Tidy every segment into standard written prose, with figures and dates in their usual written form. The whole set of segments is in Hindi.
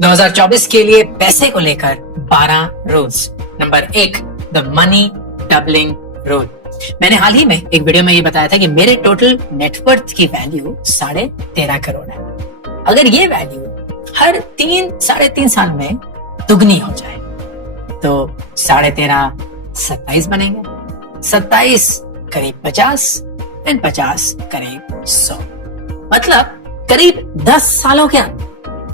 2024 के लिए पैसे को लेकर 12 rules. Number 1, the money doubling rule. मैंने हाल ही में एक वीडियो में ये बताया था कि मेरे टोटल नेटवर्थ की वैल्यू 13.5 करोड़ है। अगर ये वैल्यू हर 3-3.5 साल में दुगनी हो जाए तो 13.5 27 बनेंगे, 27 करीब 50 एंड 50 करीब 100। मतलब करीब 10 सालों के अंदर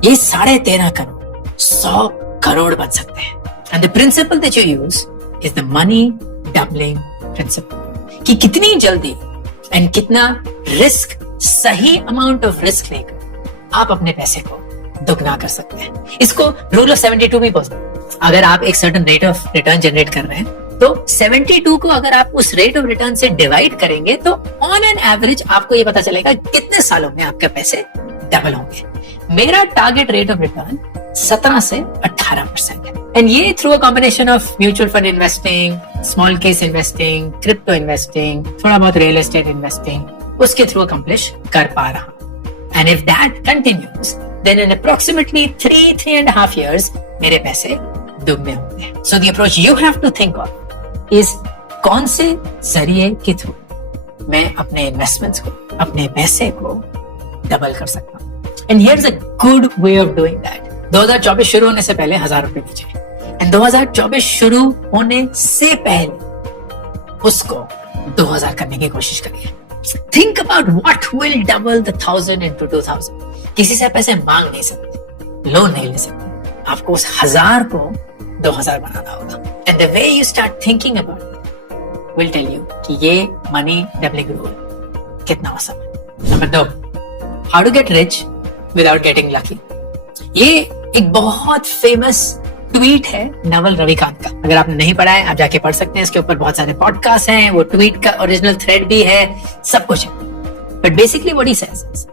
ये 13.5 करोड़ 100 करोड़ बन सकते हैं। And the principle that you use is the money doubling principle, कि कितनी जल्दी एंड कितना रिस्क, सही अमाउंट ऑफ रिस्क लेकर आप अपने पैसे को दुगना कर सकते हैं। इसको रूल ऑफ 72 भी बोलते हैं। अगर आप एक certain rate of return generate कर रहे हैं तो 72 को अगर आप उस रेट ऑफ रिटर्न से डिवाइड करेंगे तो ऑन एन एवरेज आपको ये पता चलेगा कितने सालों में आपके पैसे डबल होंगे। मेरा टारगेट रेट ऑफ रिटर्न 17 से 18% है, एंड ये through a combination of mutual fund investing, small case investing, crypto investing, थोड़ा बहुत रियल एस्टेट इन्वेस्टिंग, उसके थ्रू अकम्प्लिश कर पा रहा हूं। And if that continues then in approximately 3.5 years मेरे पैसे दुगने होंगे। So the approach you have to think of is कौन से जरिए के थ्रू मैं अपने इन्वेस्टमेंट्स को, अपने पैसे को डबल कर सकता हूं। And here is a good way of doing that. 2024 शुरू होने से पहले 1000 रुपए दीजिए, एंड 2024 शुरू होने से पहले उसको 2000 करने की कोशिश करिए। Think about what will double the 1000 into 2000। किसी से पैसे मांग नहीं सकते, लोन नहीं ले सकते, आपको उस 1000 को 2000 बनाना होगा। And the way you start thinking about will tell you कि ये मनी डबलिंग रूल कितना औसम है। Number 2, how to get rich without getting lucky. ये एक बहुत फेमस ट्वीट है नवल रविकांत का। अगर आपने नहीं पढ़ा है आप जाके पढ़ सकते हैं, इसके ऊपर बहुत सारे पॉडकास्ट हैं, वो ट्वीट का ओरिजिनल थ्रेड भी है, सब कुछ है। But basically what he says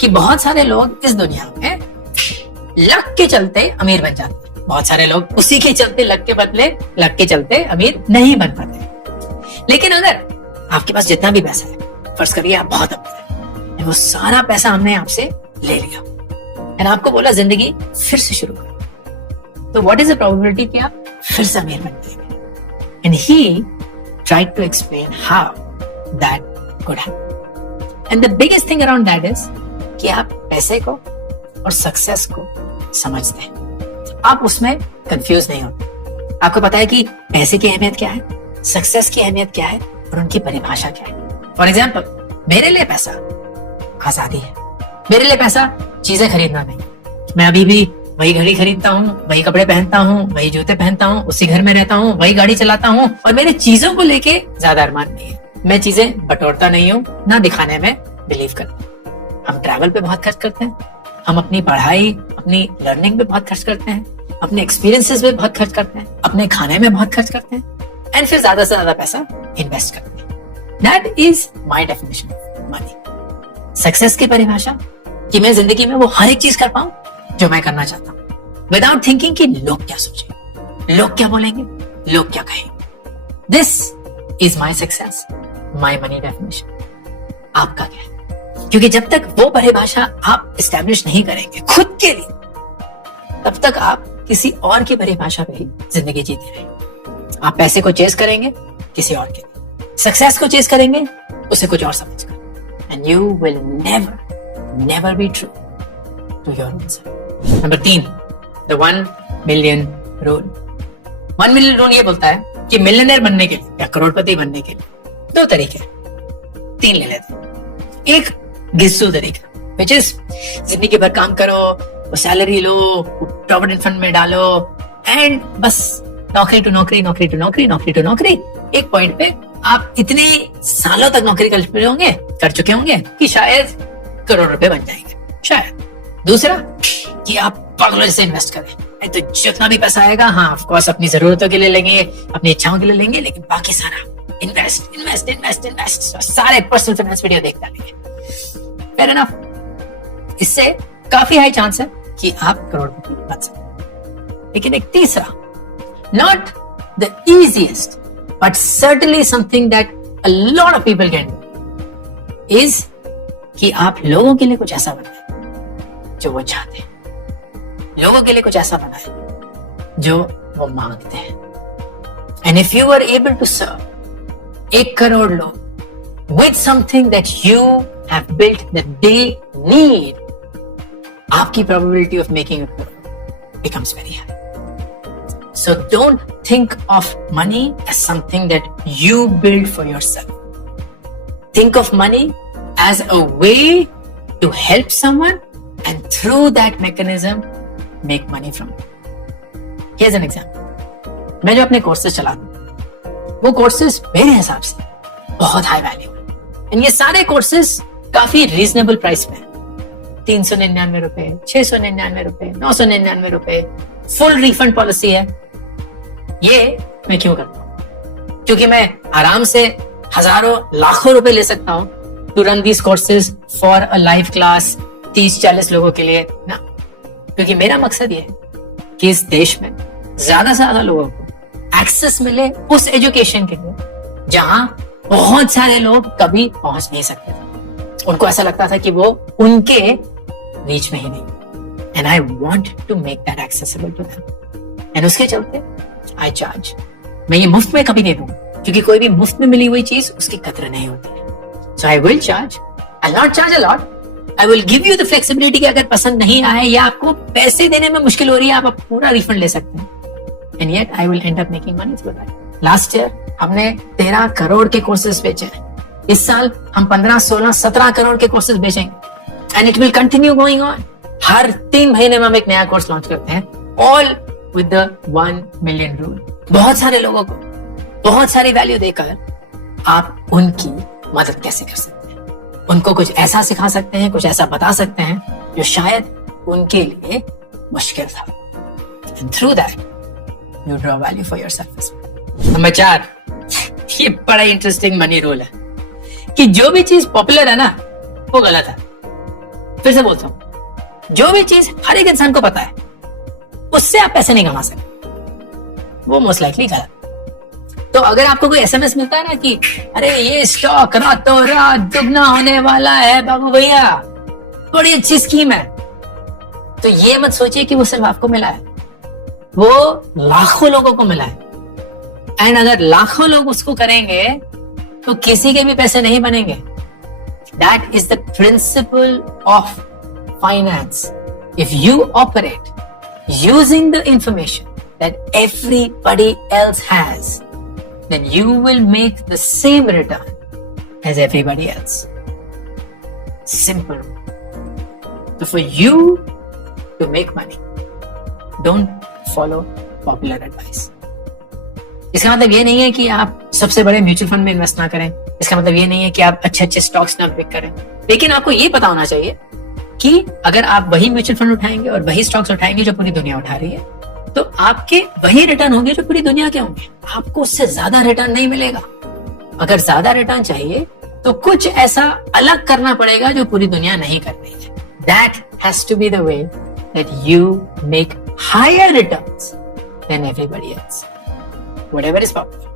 कि बहुत सारे लोग इस दुनिया में लक के चलते अमीर बन जाते हैं, बहुत सारे लोग उसी के चलते लक के चलते अमीर नहीं बन पाते। लेकिन अगर आपके पास जितना भी पैसा है, फर्ज करिए आप बहुत अमीर है, वो सारा पैसा हमने आपसे ले लिया एंड आपको बोला जिंदगी फिर से शुरू करो, तो व्हाट इज द प्रोबेबिलिटी कि आप फिर से अमीर बन जाएंगे। And he tried to explain how that could happen. And the biggest thing around that is कि आप पैसे को और सक्सेस को समझते हैं, आप उसमें कंफ्यूज नहीं होते। आपको पता है कि पैसे की अहमियत क्या है, सक्सेस की अहमियत क्या है और उनकी परिभाषा क्या है। फॉर एग्जाम्पल, मेरे लिए पैसा आजादी है, मेरे लिए पैसा चीजें खरीदना नहीं। मैं अभी भी वही घड़ी खरीदता हूँ, वही कपड़े पहनता हूँ, वही जूते पहनता हूँ, उसी घर में रहता हूँ, वही गाड़ी चलाता हूँ, और मेरे चीजों को लेके ज्यादा अरमान नहीं है। मैं चीजें बटोरता नहीं हूँ, ना दिखाने में बिलीव करता हूँ। हम ट्रैवल पे बहुत खर्च करते हैं, हम अपनी पढ़ाई, अपनी लर्निंग पे बहुत खर्च करते हैं, अपने एक्सपीरियंसेस पे बहुत खर्च करते हैं, अपने खाने में बहुत खर्च करते हैं, एंड फिर ज्यादा से ज्यादा पैसा इन्वेस्ट करते हैं। That is my definition of money. Success की परिभाषा कि मैं जिंदगी में वो हर एक चीज कर पाऊं जो मैं करना चाहता हूं, विदाउट थिंकिंग कि लोग क्या सोचेंगे, लोग क्या बोलेंगे, लोग क्या कहेंगे। This is my success, my money definition. आपका क्या है? क्योंकि जब तक वो परिभाषा आप एस्टैब्लिश नहीं करेंगे खुद के लिए, तब तक आप किसी और की परिभाषा पे ही जिंदगी जीते रहेंगे। आप पैसे को चेस करेंगे किसी और के लिए, सक्सेस को चेस करेंगे उसे कुछ और समझकर, and you will never be true to your own self. Number 3, the 1 million rule. 1 million rule ये बोलता है कि मिलियनेयर बनने के लिए या करोड़पति बनने के लिए 2 तरीके, 3 ले लेते हैं। एक गिस्सू तरीका, which is जिंदगी भर काम करो, वो सैलरी लो, प्रोविडेंट फंड में डालो, एंड बस नौकरी टू नौकरी, नौकरी टू नौकरी, नौकरी टू नौकरी। एक पॉइंट पे आप इतने सालों तक नौकरी कर चुके होंगे कि शायद करोड़ रुपए बन जाएंगे, शायद। दूसरा कि आप पागलों जैसे इन्वेस्ट करें, तो जितना भी पैसा आएगा, हाँ ऑफ कोर्स अपनी जरूरतों के लिए लेंगे, अपनी इच्छाओं के लिए लेंगे, लेकिन बाकी सारा इन्वेस्ट इन्वेस्ट इन्वेस्ट इन्वेस्ट, सारे पर्सनल फाइनेंस वीडियो देखते रहेंगे। फेयर एनफ, इससे काफी हाई चांस है कि आप करोड़पति बन सकते। लेकिन एक तीसरा, not the easiest but certainly something that a lot of people can do, is कि आप लोगों के लिए कुछ ऐसा बनाएं जो वो चाहते हैं। लोगों के लिए कुछ ऐसा बनाए जो वो मांगते हैं। And if you are able to serve 1 crore लोग with something that you have built that they need, आपकी probability of making it becomes very high. So don't think of money as something that you build for yourself. Think of money as a way to help someone, and through that mechanism make money from it. Here's an example. मैं जो अपने कोर्सेज चलाता हूँ, वो कोर्सेज मेरे हिसाब से बहुत हाई वैल्यू है। एंड ये सारे कोर्सेज काफी रीजनेबल प्राइस में है। 399 रुपए, 699 रुपए, 999 रुपए, फुल रिफंड पॉलिसी है। ये मैं क्यों करता हूँ? क्योंकि मैं आराम से हजारों लाखों रुपए ले सकता हूँ to run these courses for a live class 30-40 लोगों के लिए ना। क्योंकि मेरा मकसद ये है कि इस देश में ज्यादा से ज्यादा लोगों को एक्सेस मिले उस एजुकेशन के लिए जहां बहुत सारे लोग कभी पहुंच नहीं सकते थे। उनको ऐसा लगता था कि वो उनके रीच में ही नहीं। And I want to make that accessible to them. And उसके चलते आई चार्ज। मैं ये मुफ्त में कभी नहीं दूंगा, क्योंकि कोई भी मुफ्त में मिली हुई चीज उसकी कदर नहीं होती है। So I will charge, I not charge a lot, I will give you the flexibility कि अगर पसंद नहीं आए या आपको पैसे देने में मुश्किल हो रही है, आप पूरा रिफंड ले सकते हैं। And yet I will and up making money through that. Last year हमने 13 करोड़ के कोर्सेज बेचे हैं। इस साल हम 15, 16, 17 करोड़ के कोर्सेज बेचेंगे। And it will continue going on. हर 3 महीने में हम एक नया कोर्स लॉन्च करते हैं, all with the 1 million rule. बहुत सारे लोगों को बहुत सारी वैल्यू देकर आप उनकी मदद कैसे कर सकते हैं? उनको कुछ ऐसा सिखा सकते हैं, कुछ ऐसा बता सकते हैं जो शायद उनके लिए मुश्किल था। And through that you draw value for yourself. Number 4, ये बड़ा इंटरेस्टिंग मनी रूल है कि जो भी चीज पॉपुलर है ना वो गलत है। फिर से बोलता हूं, जो भी चीज हर एक इंसान को पता है उससे आप पैसे नहीं कमा सकते, वो मोस्ट लाइकली गलत। तो अगर आपको कोई एसएमएस मिलता है ना कि अरे ये स्टॉक रातों रात दुगना होने वाला है बाबू भैया, बड़ी अच्छी स्कीम है, तो ये मत सोचिए कि वो सिर्फ आपको मिला है, वो लाखों लोगों को मिला है। एंड अगर लाखों लोग उसको करेंगे तो किसी के भी पैसे नहीं बनेंगे। That is the principle of finance. If you operate using the information that everybody else has, then you will make the same return as everybody else. Simple. So for you to make money, don't follow popular advice. इसका मतलब ये नहीं है कि आप सबसे बड़े म्यूचुअल फंड में इन्वेस्ट ना करें। इसका मतलब ये नहीं है कि आप अच्छे स्टॉक्स ना पिक करें। लेकिन आपको ये पता होना चाहिए कि अगर आप वही म्यूचुअल फंड उठाएंगे और वही स्टॉक्स उठाएंगे जो पूरी दुनिया उठा रही है, तो आपके वही रिटर्न होंगे जो पूरी दुनिया के होंगे। आपको उससे ज्यादा रिटर्न नहीं मिलेगा। अगर ज्यादा रिटर्न चाहिए तो कुछ ऐसा अलग करना पड़ेगा जो पूरी दुनिया नहीं कर रही है। That has to be the way that you make higher returns than everybody else. Whatever is popular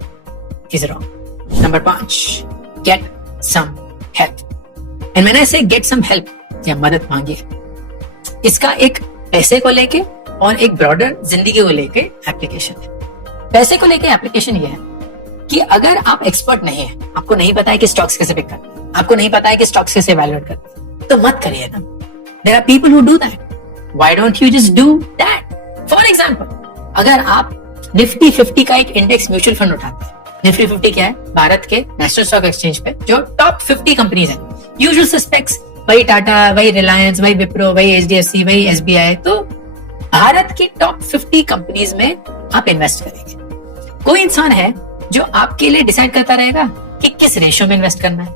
is wrong. Number 5, get some help. And when I say get some help, या मदद मांगिए, इसका एक पैसे को लेके और एक ब्रॉडर जिंदगी को लेके एप्लीकेशन है। पैसे को लेके एप्लीकेशन ये है कि अगर आप एक्सपर्ट नहीं है, आपको नहीं पता है कि स्टॉक्स कैसे पिक करते हैं, आपको नहीं पता है कि स्टॉक्स कैसे वैल्यूएट करते हैं, तो मत करिए ना। There are people who do that. Why don't you just do that? For example, अगर आप निफ्टी 50 का एक इंडेक्स म्यूचुअल फंड उठाते हैं। निफ्टी 50 क्या है? भारत के नेशनल स्टॉक एक्सचेंज पे जो टॉप 50 कंपनीज हैं, यूजुअल सस्पेक्ट्स, वही टाटा, वही रिलायंस, वही विप्रो, वही HDFC, वही SBI। तो भारत की टॉप 50 कंपनीज में आप इन्वेस्ट करेंगे। कोई इंसान है जो आपके लिए डिसाइड करता रहेगा कि किस रेशियो में इन्वेस्ट करना है।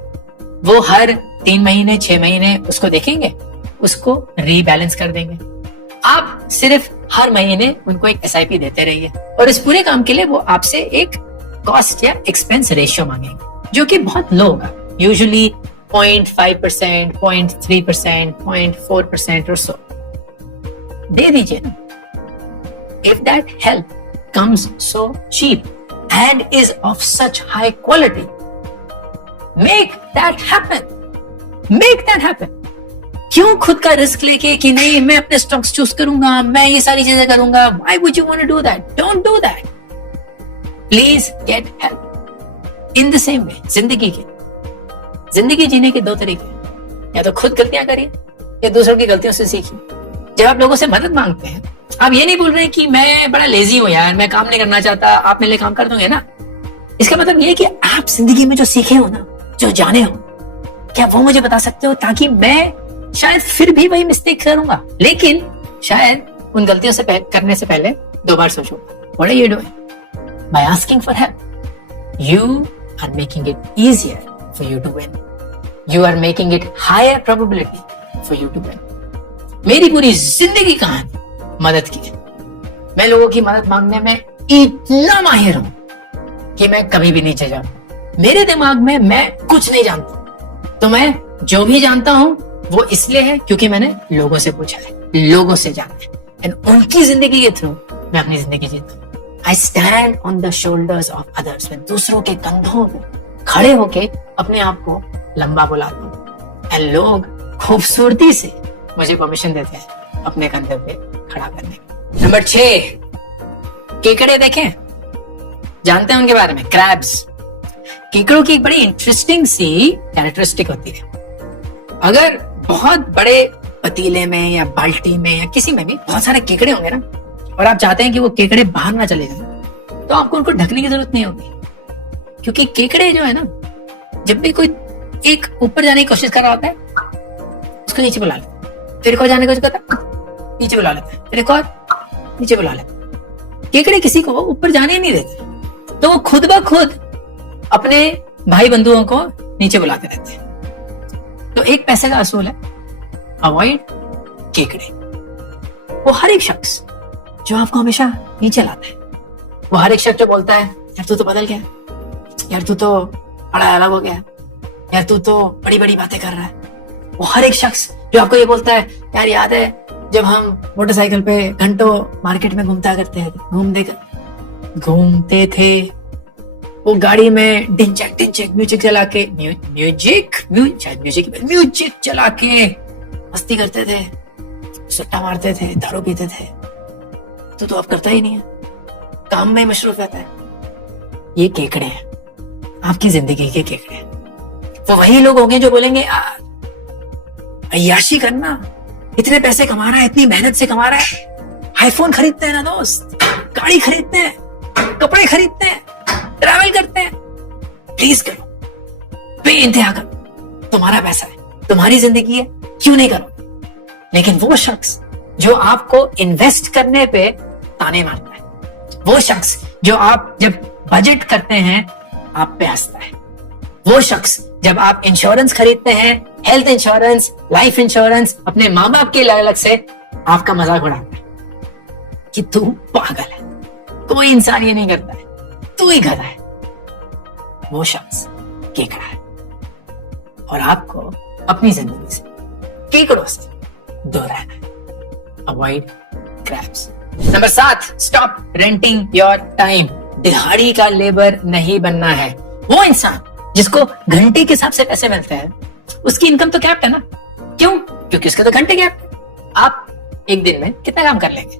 वो हर 3 महीने 6 महीने उसको देखेंगे, उसको रीबैलेंस कर देंगे। आप सिर्फ हर महीने उनको एक SIP देते रहिए और इस पूरे काम के लिए वो आपसे एक कॉस्ट या एक्सपेंस रेशियो मांगेंगे जो कि बहुत लो होगा, यूजुअली 0.5%, 0.3%, 0.4% और सो। दे दीजिए ना। If that help comes so cheap and is of such high quality, make that happen. Make that happen. क्यों खुद का रिस्क लेके कि नहीं मैं अपने स्टॉक्स चूज करूंगा, मैं ये सारी चीजें करूंगा? Why would you want to do that? Don't do that. Please get help. In the same way जिंदगी जीने के दो तरीके, या तो खुद गलतियां करिए या दूसरों की गलतियों से सीखिए। जब आप लोगों से मदद मांगते हैं, आप ये नहीं बोल रहे कि मैं बड़ा लेजी हूं यार, मैं काम नहीं करना चाहता, आप मेरे लिए काम कर दोगे ना। इसका मतलब ये है कि आप जिंदगी में जो सीखे हो ना, जो जाने हो, क्या वो मुझे बता सकते हो, ताकि मैं शायद फिर भी वही मिस्टेक करूंगा, लेकिन शायद उन गलतियों से करने से पहले 2 बार सोचो। What are you doing? By asking for help you are making it easier for you to win. You are making it higher probability for you to win. मेरी पूरी जिंदगी कहानी मदद की है। मैं लोगों की मदद मांगने में इतना माहिर हूं कि मैं कभी भी नीचे जाऊं। मेरे दिमाग में मैं कुछ नहीं जानता, तो मैं जो भी जानता हूं वो इसलिए है क्योंकि मैंने लोगों से पूछा है, लोगों से जाना है, एंड उनकी जिंदगी के थ्रू मैं अपनी जिंदगी जीता हूं। I stand on the shoulders of others. मैं दूसरों के कंधों पे खड़े होके अपने आप को लंबा बुलाता हूं, एंड लोग खूबसूरती से मुझे परमिशन देते हैं अपने कंधे पे खड़ा करने की। नंबर 6, केकड़े देखें, जानते हैं उनके बारे में? क्रैब्स। केकड़ों की एक बड़ी इंटरेस्टिंग सी कैरेक्टरिस्टिक होती है। अगर बहुत बड़े पतीले में या बाल्टी में या किसी में भी बहुत सारे केकड़े होंगे ना, और आप चाहते हैं कि वो केकड़े बाहर ना चले जाए, तो आपको उनको ढकने की जरूरत नहीं होगी, क्योंकि केकड़े जो है ना, जब भी कोई एक ऊपर जाने की कोशिश कर रहा होता है, उसको नीचे बुला लेता है, फिर एक और जाने की कोशिश करता है, नीचे बुला लेता है, फिर एक और नीचे बुला लेता है। केकड़े किसी को ऊपर जाने ही नहीं देते, तो वो खुद ब खुद अपने भाई बंधुओं को नीचे बुलाते रहते हैं। तो एक पैसे का असूल है, अवॉइड केकड़े। वो हर एक शख्स जो आपको हमेशा नीचे लाता है, वो हर एक शख्स जो बोलता है यार तू तो बदल गया, यार तू तो बड़ा अलग हो गया, यार तू तो बड़ी बड़ी बातें कर रहा है, वो हर एक शख्स जो आपको ये बोलता है यार याद है जब हम मोटरसाइकिल पे घंटों मार्केट में घूमते थे, वो गाड़ी में डिंचक म्यूजिक चला के म्यूजिक चला के मस्ती करते थे, सट्टा मारते थे, दारू पीते थे। तो अब करता ही नहीं है, काम में मशरूफ रहता है। ये केकड़े हैं, आपकी जिंदगी के केकड़े हैं। वो वही लोग होंगे जो बोलेंगे यार अय्याशी करना, इतने पैसे कमा रहा है, इतनी मेहनत से कमा रहा है, आईफोन खरीदते हैं ना दोस्त, गाड़ी खरीदते हैं, कपड़े खरीदते हैं, ट्रैवल करते हैं, प्लीज करो, बेइंतहा करो, तुम्हारा पैसा है, तुम्हारी जिंदगी है, क्यों नहीं करो? लेकिन वो शख्स जो आपको इन्वेस्ट करने पे ताने मारता है, वो शख्स जो आप जब बजट करते हैं आप पे हंसता है, वो शख्स जब आप इंश्योरेंस खरीदते हैं, हेल्थ इंश्योरेंस, लाइफ इंश्योरेंस, अपने माँ बाप के अलग से आपका मजाक उड़ाता है कि तू पागल है, कोई इंसान ये नहीं करता है, तू ही गधा है। वो शख्स केकड़ा है, और आपको अपनी जिंदगी से केकड़ों से दूर रहना है। Avoid crabs. Number 7, stop renting your time. दिहाड़ी का लेबर नहीं बनना है। वो इंसान जिसको घंटे के हिसाब से पैसे मिलते हैं, उसकी इनकम तो कैप्ड है ना। क्यों? क्योंकि उसके तो घंटे कैप्ड। आप एक दिन में कितना काम कर लेंगे?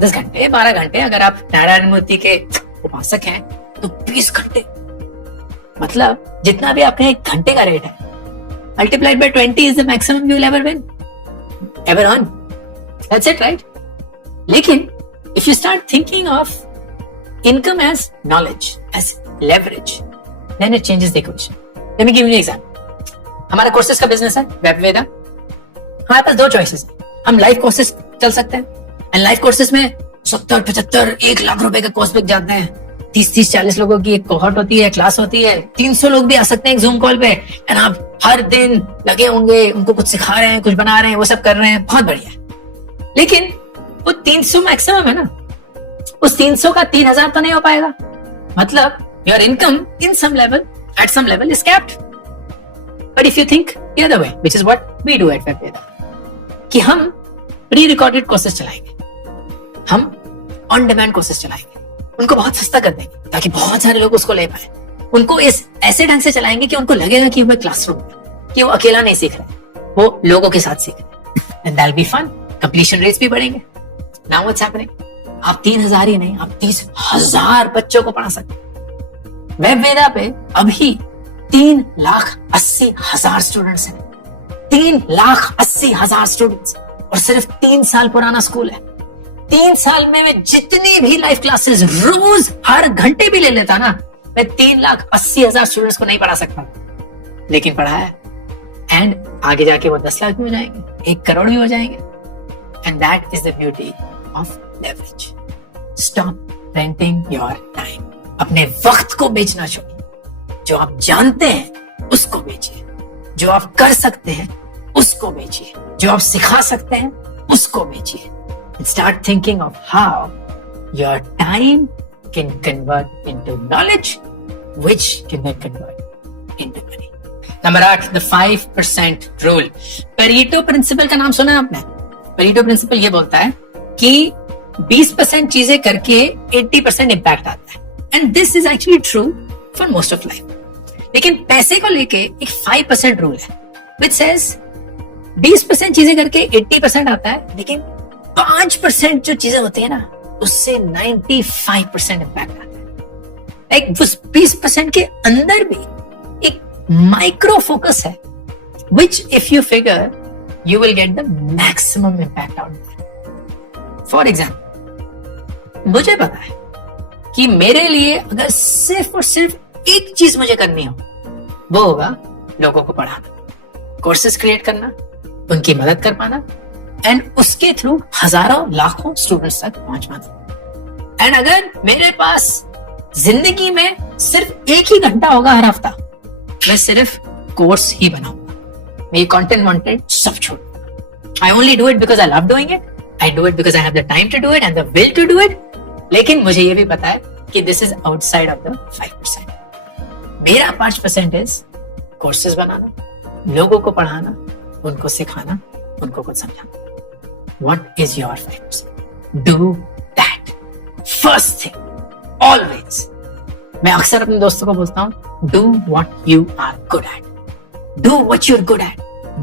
10 घंटे, 12 घंटे। अगर आप नारायण मूर्ति के उपासक हैं तो 20 घंटे, मतलब जितना भी आपके एक घंटे का रेट है, multiplied by 20 is the maximum you will ever earn. That's it, right? लेकिन if you start thinking of income as knowledge, as leverage, then it changes the equation. Let me give you an example. हमारा कोर्सेज का बिजनेस है वेबवेदा। हमारे पास 2 चॉइसेस है। हम लाइव कोर्सेज चल सकते हैं, एंड लाइव कोर्सेज में 70, 75, 1 लाख रुपए का कोर्स बिक जाते हैं। 30, 40 लोगों की एक कोहॉर्ट होती है, क्लास होती है। 300 लोग भी आ सकते हैं एक जूम कॉल पे, एंड आप हर दिन लगे होंगे, उनको कुछ सिखा रहे हैं, कुछ बना रहे हैं, वो सब कर रहे हैं, बहुत बढ़िया। लेकिन वो 300 मैक्सिमम है ना, उस 300 का 3000 तो नहीं हो पाएगा। मतलब your income in some level, at some level is capped. But if you think the other way, which is what we do at Webveda, कि हम pre-recorded courses चलाएंगे, हम on demand courses चलाएंगे, उनको बहुत सस्ता कर देंगे ताकि बहुत सारे लोग उसको ले पाए। उनको इस ऐसे ढंग से चलाएंगे कि उनको लगेगा कि वो क्लासरूम है, कि वो अकेला नहीं सीख रहे, वो लोगों के साथ सीख रहे। and that'll be fun. Completion rates भी बढ़ेंगे. Now what's happening? आप 3,000 ही नहीं, आप 30,000 बच्चों को पढ़ा सकते हैं. वेबवेदा पे अभी 3,80,000 स्टूडेंट्स हैं. 3,80,000 स्टूडेंट्स, और सिर्फ 3 साल पुराना स्कूल है. 3 साल में मैं जितनी भी लाइव क्लासेस रोज हर घंटे भी ले लेता ना, मैं 3,80,000 स्टूडेंट्स को नहीं पढ़ा सकता, लेकिन पढ़ाया. एंड आगे जाके वो 10 लाख भी हो जाएंगे, 1 करोड़ भी हो जाएंगे. And that is the beauty of leverage. Stop renting your time. अपने वक्त को बेचना छोड़िए. जो आप जानते हैं उसको बेचिए. जो आप कर सकते हैं उसको बेचिए. जो आप सिखा सकते हैं उसको बेचिए. Start thinking of how your time can convert into knowledge, which can then convert into money. Number 8, the 5% rule. Pareto principle का नाम सुना है आपने? Pareto principle ये बोलता है कि 20% चीजें करके 80% इम्पैक्ट आता है. And this is actually true for most of life. लेकिन पैसे को लेके एक 5% रूल है, which says 20% चीजें करके 80% आता है, लेकिन 5% जो चीजें होती है ना, उससे 95% इम्पैक्ट आता है. लाइक उस 20% के अंदर भी एक माइक्रो फोकस है, which if you figure you will get the maximum impact out of it. For example, मुझे पता है कि मेरे लिए अगर सिर्फ और सिर्फ एक चीज मुझे करनी हो, वो होगा लोगों को पढ़ाना, कोर्सेज क्रिएट करना, उनकी मदद कर पाना, एंड उसके थ्रू हजारों लाखों स्टूडेंट्स तक पहुंच पाना. एंड अगर मेरे पास जिंदगी में सिर्फ एक ही घंटा होगा हर हफ्ता, मैं सिर्फ कोर्स ही बनाऊंगा. मैं ये कंटेंट वॉन्टेड सब छोड़ दूंगा. I only do it because I love doing it. I do it because I have the time to do it and the will to do it. लेकिन मुझे ये भी पता है कि this is outside of the 5%. मेरा 5% इज कोर्सेज बनाना, लोगों को पढ़ाना, उनको सिखाना, उनको कुछ समझाना. What is your 5%? Do that. First thing, always. मैं अक्सर अपने दोस्तों को बोलता हूँ, do what you are good at. Do what you're good at.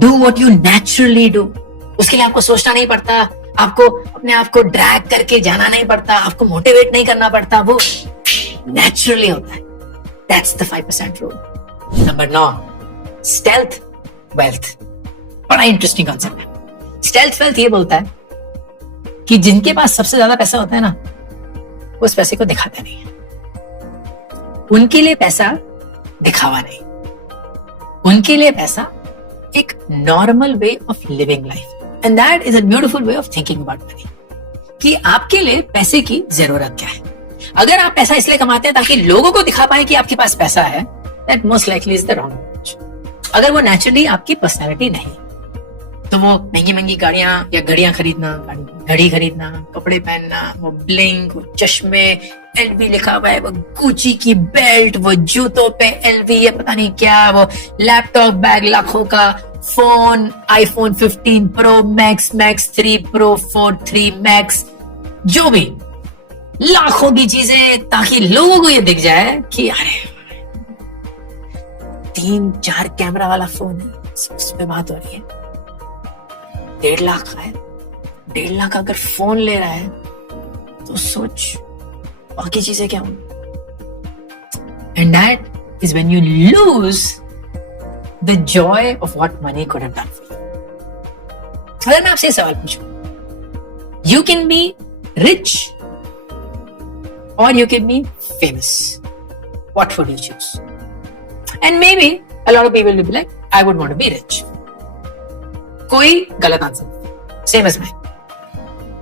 Do what you naturally do. उसके लिए आपको सोचना नहीं पड़ता, आपको अपने आप को ड्रैग करके जाना नहीं पड़ता, आपको मोटिवेट नहीं करना पड़ता, वो नेचुरली होता है. That's the 5% rule. Number 9, stealth wealth. बड़ा इंटरेस्टिंग कॉन्सेप्ट है. स्टेल्थ वेल्थ ये बोलता है कि जिनके पास सबसे ज्यादा पैसा होता है ना, वो उस पैसे को दिखाते नहीं है. उनके लिए पैसा दिखावा नहीं, उनके लिए पैसा एक normal way of living life. And that is a beautiful way of thinking about money. कि आपके लिए पैसे की जरूरत क्या है. अगर आप पैसा इसलिए कमाते हैं ताकि लोगों को दिखा पाए कि आपके पास पैसा है, that most likely is the wrong approach. अगर वो नेचुरली आपकी पर्सनैलिटी नहीं, तो वो महंगी महंगी गाड़ियां या घड़ियां खरीदना, घड़ी खरीदना, कपड़े पहनना, वो ब्लिंक, वो चश्मे, एलवी लिखा हुआ है, वो गुची की बेल्ट, वो जूतों पे एलवी या पता नहीं क्या, वो लैपटॉप बैग लाखों का, phone iPhone 15 pro max, max 3 pro, 4 3 max, जो भी लाखों की चीजें, ताकि लोगों को ये दिख जाए कि अरे 3-4 कैमरा वाला फोन है, उस पे बात हो रही है. 1.5 लाख का है, 1.5 लाख अगर फोन ले रहा है तो सोच बाकी चीजें क्या होंगी. And that is when you lose the joy of what money could have done for you. अगर मैं आपसे सवाल पूछूं, यू कैन बी रिच और you can be famous, what would you choose? And maybe a lot of people will be like, I would want to be rich. कोई गलत आंसर नहीं, same as mine.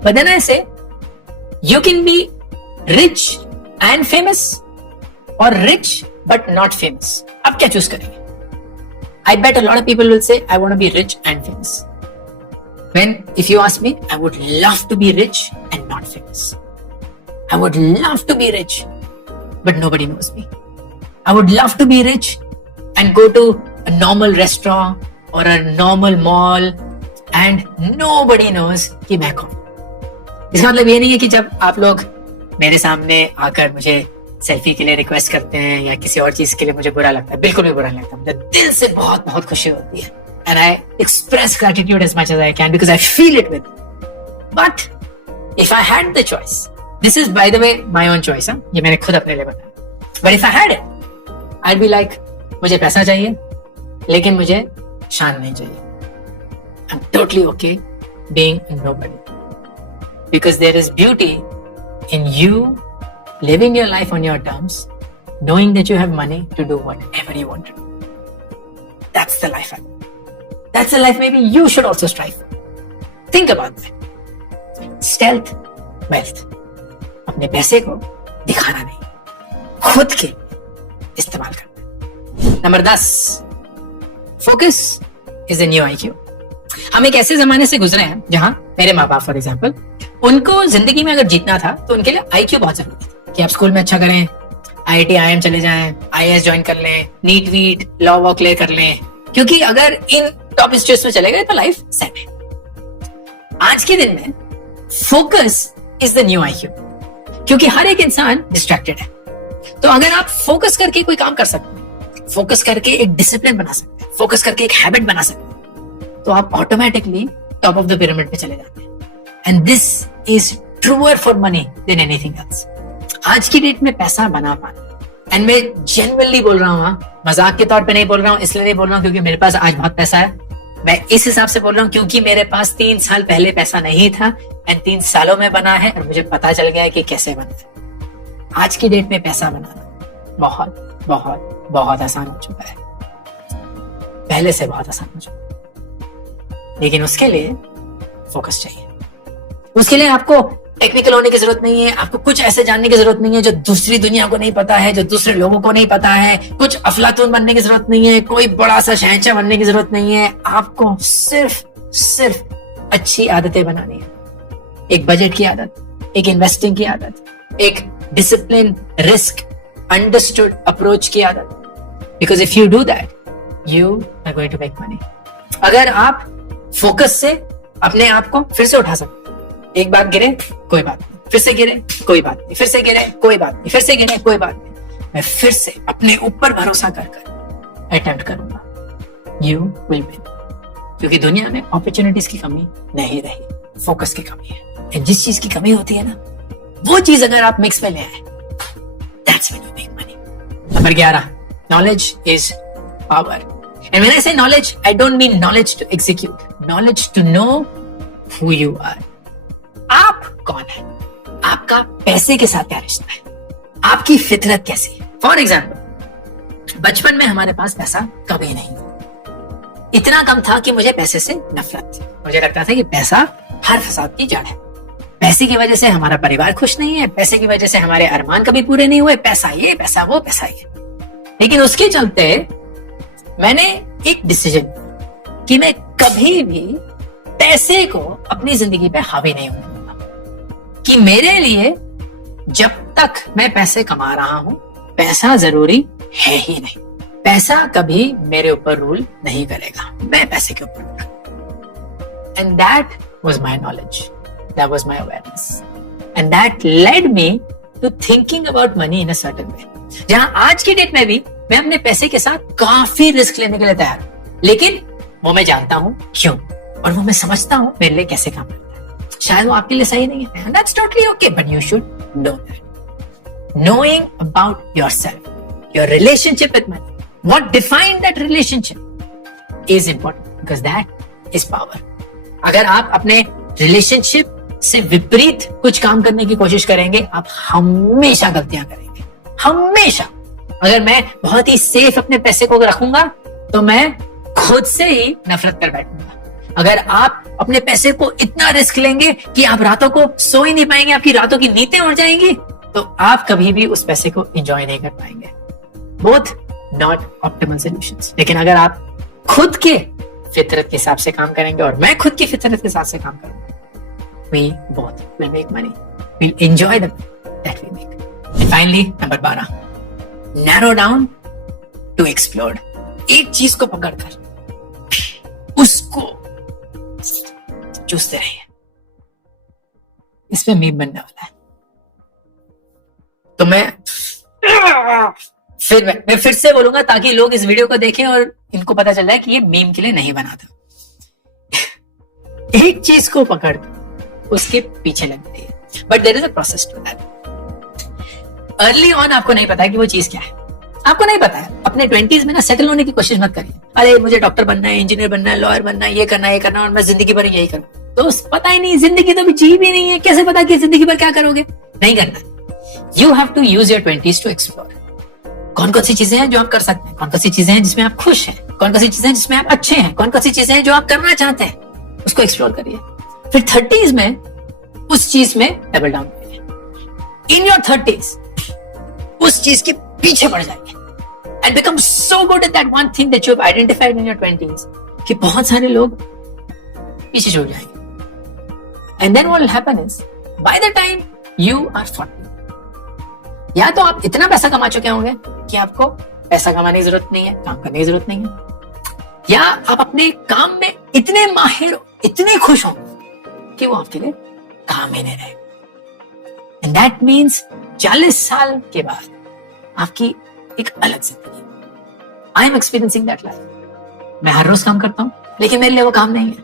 But then I say, you can be rich and famous or rich but not famous. अब क्या चूज करेंगे? I bet a lot of people will say, I want to be rich and famous. When, if you ask me, I would love to be rich and not famous. I would love to be rich, but nobody knows me. I would love to be rich and go to a normal restaurant or a normal mall and nobody knows कि मैं कौन. इसका मतलब ये नहीं है कि जब आप लोग मेरे सामने आकर मुझे सेल्फी के लिए रिक्वेस्ट करते हैं या किसी और चीज के लिए मुझे बुरा लगता है. बिल्कुल भी बुरा नहीं लगता. मुझे दिल से बहुत बहुत खुशी होती है. and I express gratitude as much as I can because I feel it with me. But if I had the choice, this is by the way my own choice, ये मैंने खुद अपने लिए बताया. But if I had it, I'd be like, मुझे पैसा चाहिए लेकिन मुझे शान नहीं चाहिए. I'm totally okay being a nobody. Because there is beauty in you living your life on your terms, knowing that you have money to do whatever you want to do. That's the life I want. That's the life maybe you should also strive for. Think about that. Stealth, wealth. अपने पैसे को दिखाना नहीं, खुद के इस्तेमाल करना. Number 10, focus is a new IQ. हम एक ऐसे जमाने से गुजरे हैं जहां मेरे माँ बाप फॉर एग्जाम्पल, उनको जिंदगी में अगर जीतना था तो उनके लिए IQ बहुत जरूरी था कि आप स्कूल में अच्छा करें, IIT IIM चले जाएं, IAS ज्वाइन कर लें, नीट वीट लॉ वॉ क्लियर कर लें, क्योंकि अगर इन टॉप इंस्टीट्यूट्स में चले गए तो लाइफ सेट है. आज के दिन में focus is the new IQ, क्योंकि हर एक इंसान डिस्ट्रैक्टेड है. तो अगर आप फोकस करके कोई काम कर सकते हैं, फोकस करके एक डिसिप्लिन बना सकते हैं, फोकस करके एक हैबिट बना सकते हैं, तो आप automatically top of the pyramid पे चले जाते हैं. And this is truer for money than anything else. आज की डेट में पैसा बना पाना, एंड मैं जेन्युइनली बोल रहा हूँ, मजाक के तौर पे नहीं बोल रहा हूँ, इसलिए नहीं बोल रहा हूँ क्योंकि मेरे पास आज बहुत पैसा है. मैं इस हिसाब से बोल रहा हूँ क्योंकि मेरे पास 3 साल पहले पैसा नहीं था एंड 3 सालों में बना है और मुझे पता चल गया है कि कैसे बना है. आज की डेट में पैसा बनाना बहुत बहुत बहुत आसान हो चुका है, पहले से बहुत आसान हो चुका है. लेकिन उसके लिए फोकस चाहिए. उसके लिए आपको टेक्निकल होने की जरूरत नहीं है, आपको कुछ ऐसे जानने की जरूरत नहीं है जो दूसरी दुनिया को नहीं पता है, जो दूसरे लोगों को नहीं पता है, कुछ अफलातून बनने की जरूरत नहीं है, कोई बड़ा सा शहंशाह बनने की जरूरत नहीं है. आपको सिर्फ अच्छी आदतें बनानी है. एक बजट की आदत, एक इन्वेस्टिंग की आदत, एक डिसिप्लिन, रिस्क, अंडरस्टूड अप्रोच की आदत. Because if you do that you are going to make money. अगर आप फोकस से अपने आप को फिर से उठा सकते, एक बार गिरे कोई बात नहीं, फिर से गिरे कोई बात नहीं, फिर से गिरे कोई बात नहीं, फिर से गिरे कोई बात नहीं, मैं फिर से अपने ऊपर भरोसा कर अटेम्प्ट करूंगा. You will win. क्योंकि दुनिया में अपॉर्चुनिटीज की कमी नहीं रही, फोकस की कमी है. जिस चीज की कमी होती है ना, वो चीज अगर आप मिक्स में ले आए, that's when you make money. Number 11, knowledge is power. And when I say knowledge, I don't mean knowledge to execute. Knowledge to know who you are. आप कौन है? आपका पैसे के साथ क्या रिश्ता है? आपकी फितरत कैसी है? फॉर एग्जाम्पल, बचपन में हमारे पास पैसा कभी नहीं था. इतना कम था कि मुझे पैसे से नफरत थी. मुझे लगता था कि पैसा हर फसाद की जड़ है. पैसे की वजह से हमारा परिवार खुश नहीं है, पैसे की वजह से हमारे अरमान कभी पूरे नहीं हुए, पैसा ये पैसा वो पैसा ये. लेकिन उसके चलते मैंने एक डिसीजन कि मैं कभी भी पैसे को अपनी जिंदगी पे हावी नहीं होने दूंगा. कि मेरे लिए जब तक मैं पैसे कमा रहा हूं, पैसा जरूरी है ही नहीं. पैसा कभी मेरे ऊपर रूल नहीं करेगा, मैं पैसे के ऊपर. And that was my knowledge, that was my awareness, and that led me to thinking about money in a certain way. जहां आज की डेट में भी मैं अपने पैसे के साथ काफी रिस्क लेने के लिए तैयार हूं, लेकिन वो मैं जानता हूं क्यों, और वो मैं समझता हूं मेरे लिए कैसे काम करता है. शायद वो आपके लिए सही नहीं है, that's totally okay, but you should know that. Knowing about yourself, your relationship with money, what defines that relationship is important because that is power. अगर आप अपने रिलेशनशिप से विपरीत कुछ काम करने की कोशिश करेंगे, आप हमेशा गलतियां करेंगे, हमेशा. अगर मैं बहुत ही सेफ अपने पैसे को रखूंगा तो मैं खुद से ही नफरत कर बैठूंगा. अगर आप अपने पैसे को इतना रिस्क लेंगे कि आप रातों को सो ही नहीं पाएंगे, आपकी रातों की नींदें उड़ जाएंगी, तो आप कभी भी उस पैसे को एंजॉय नहीं कर पाएंगे. Both not optimal solutions. लेकिन अगर आप खुद के फितरत के हिसाब से काम करेंगे और मैं खुद की फितरत के हिसाब से काम करूंगा, we both will make money. We'll enjoy the money that we make. And finally, number 12, narrow down to explode. एक चीज को पकड़कर उसको चूसते रहिए. इसमें मीम बनने वाला है. तो मैं फिर मैं फिर से बोलूंगा ताकि लोग इस वीडियो को देखें और इनको पता चल जाए कि ये मीम के लिए नहीं बना था। एक चीज को पकड़ उसके पीछे लगती है, but there is a process to that. Early on आपको नहीं पता है कि वो चीज क्या है, आपको नहीं पता है। अपने 20s में ना सेटल होने की कोशिश मत करिए। अरे मुझे डॉक्टर बनना है, इंजीनियर बनना है, लॉयर बनना है, ये करना और मैं जिंदगी भर यही करूँ। तो पता ही नहीं, जिंदगी तो भी जी भी नहीं है, कैसे पता कि जिंदगी भर क्या करोगे? नहीं करना। You have to use your 20s to explore. कौन कौन सी चीजें हैं जो आप कर सकते हैं, कौन कौन सी चीजें हैं जिसमें आप खुश हैं, कौन कौन सी चीजें हैं जिसमें आप अच्छे हैं, कौन कौन सी चीजें हैं जो आप करना चाहते हैं, उसको एक्सप्लोर करिए। फिर 30s में उस चीज में डबल डाउन करिए। इन योर 30s उस चीज के पीछे बढ़ जाइए and become so good at that one thing that you have identified in your 20s कि बहुत सारे लोग पीछे छूट जाएंगे। And then what will happen is by the time you are 40, या तो आप इतना पैसा कमा चुके होंगे कि आपको पैसा कमाने की जरूरत नहीं है, काम करने की जरूरत नहीं है, या आप अपने काम में इतने माहिर, इतने खुश होंगे कि वो आपके लिए काम ही नहीं रहेगा। And that means 40 साल के बाद आपकी एक अलग जिंदगी। I am experiencing that life. मैं हर रोज काम करता हूं, लेकिन मेरे लिए वो काम नहीं है।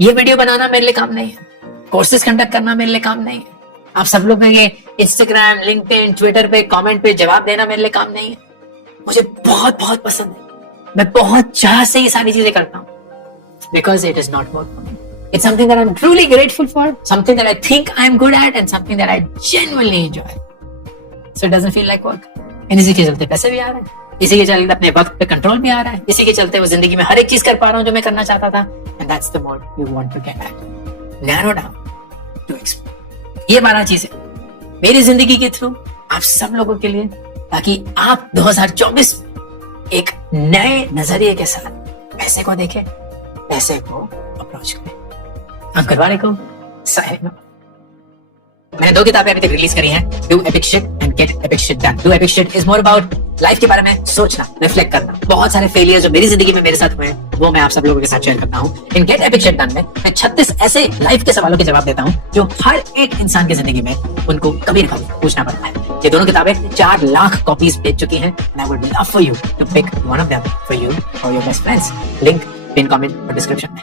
ये वीडियो बनाना मेरे लिए काम नहीं है, कोर्सेज कंडक्ट करना मेरे लिए काम नहीं है, आप सब लोग ये इंस्टाग्राम, लिंक्डइन, ट्विटर पे कमेंट पे जवाब देना मेरे लिए काम नहीं है। मुझे बहुत बहुत पसंद है, मैं बहुत चाह से ये सारी चीजें करता हूं because it is not work for me. It's something that I'm truly grateful for, something that I think I'm good at, and something that I genuinely enjoy. So it doesn't feel like work. And इसी के चलते पैसे भी आ रहे हैं, इसी के चलते अपने वक्त पे कंट्रोल भी आ रहा है, इसी के चलते वो जिंदगी में हर एक चीज कर पा रहा हूं जो मैं करना चाहता था। And that's the mode you want to get at. Narrow down to explore. ये 12 चीजें मेरी जिंदगी के थ्रू आप सब लोगों के लिए, ताकि आप 2024 में एक नए नजरिए के साथ पैसे को देखें, पैसे को अप्रोच करें। अंकल वाले को साहिब। मैंने 2 किताबें अभी तक रिलीज करी हैं, do epic shit and gate epic shit done. Do epic shit is more about life के बारे में सोचना, रिफ्लेक्ट करना। बहुत सारे फेलियर जो मेरी जिंदगी में मेरे साथ हुए हैं वो मैं आप सब लोगों के साथ शेयर करता हूँ। इन गेट एपिक शिट डन में मैं 36 ऐसे लाइफ के सवालों के जवाब देता हूँ जो हर एक इंसान की जिंदगी में उनको कभी न कभी पूछना पड़ता है। ये दोनों किताबें 4 लाख कॉपीज बेच चुकी हैं। And I would love for you to pick one of them for you or your best friends. Link pin comment और डिस्क्रिप्शन में।